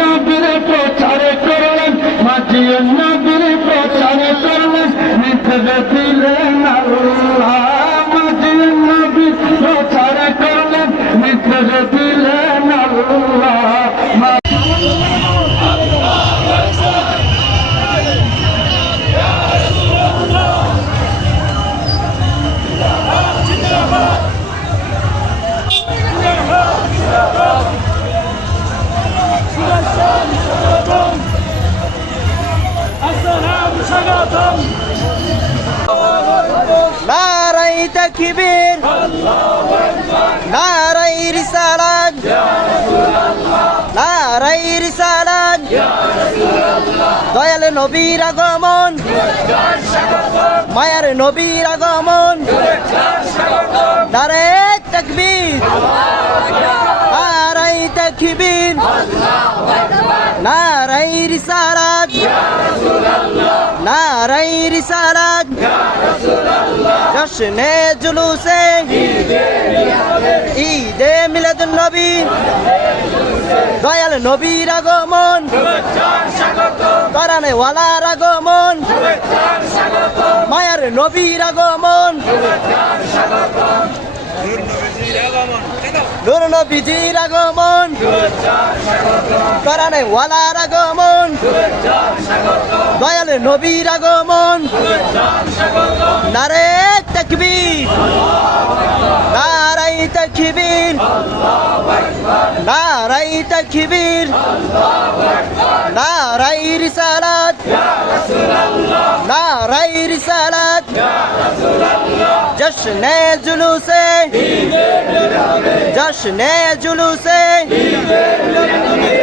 নবীর প্রচার করলেন, মাঝি নবীর প্রচার করলেন, মিথ্যে দিলেন আল্লাহ। মাঝি নবীর প্রচার করলেন, মিথ্যে দিলেন আল্লাহ। নারায়ে তাকবীর, নারায়ে রিসালাত, নারায়ে রিসালাত, দয়াল নবীর আগমন, মায়ার নবীর আগমন, নারায়ে তাকবীর, নারায়ে তাকবীর, নারায়ে রিসালাত, নারায়ে রিসালাত, জশ্নে জুলুসে ঈদে মিলাদুন নবী, দয়াল নবীর আগমন, করানে ওয়ালার আগমন, মায়ার নবীর আগমন, নূর নবীজির আগমন, করানে ওয়ালার আগমন, দয়াল নবীর আগমন, নারায়ে তাকবীর, নারায়ে তাকবীর, নারায়ে তাকবীর, নারায়ে রিসালাত, নারায়ে রিসালাত, জশ্নে জুলুসে, জশ্নে জুলুসে,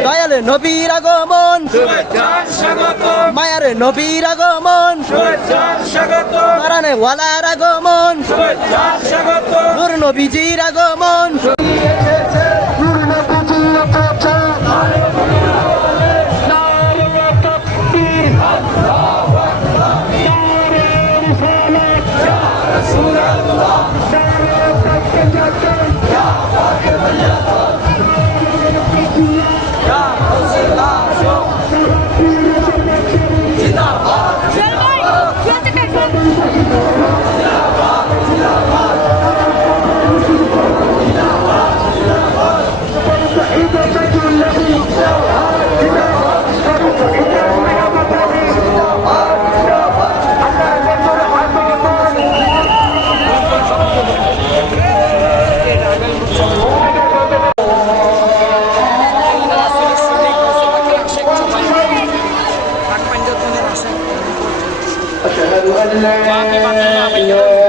দয়াল নবীর আগমন, মায়ার নবীর আগমন, মারানে ওয়ালার আগমন, নূর নবীজির আগমন। أشهد أن لا